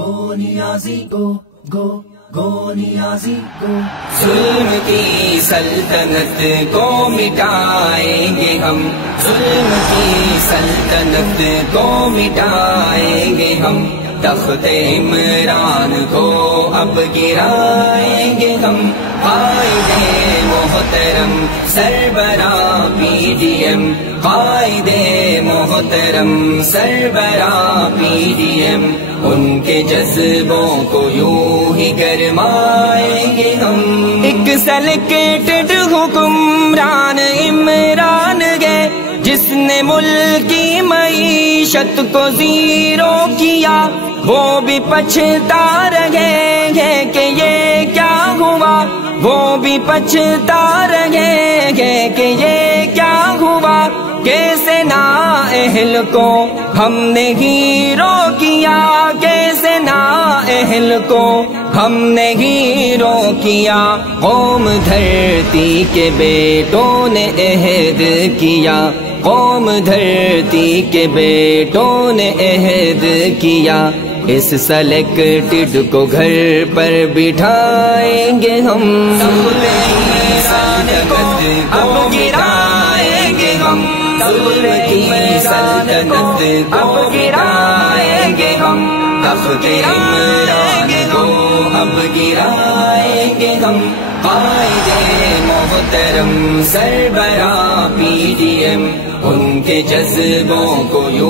go نیازی go نیازی go. ظلم کی سلطنت کو مٹائیں گے ہم، ظلم کی سلطنت کو مٹائیں گے ہم، تخت عمران کو اب گرائیں گے ہم. قائد محترم سربراہ پی ڈی ایم، قائد محترم سربراہ پی ڈی ایم، ان کے جذبوں کو یوں ہی گرمائیں گے ہم. ایک سلیکٹڈ حکمران عمران گئے جس نے ملک کی معیشت کو زیرو کیا، وہ بھی پچھتا رہے ہیں کہ یہ کیا ہوا، وہ بھی پچھتا رہے ہیں کہ یہ کیا ہوا. کیسے نااہل کو ہم نے ہیرو کیا، کیسے نااہل کو ہم نے ہیرو کیا. قوم دھرتی کے بیٹوں نے عہد کیا، قوم دھرتی کے بیٹوں نے عہد کیا. اس سلیکٹڈ کو گھر پر بٹھائیں گے ہم، اب گرائیں گے ہم، ظلم کی سلطنت کو گرائیں گے ہم، تخت عمران کو اب گرائیں گے ہم. قائد محترم سربراہ پی ڈی ایم، ان کے جذبوں کو یوں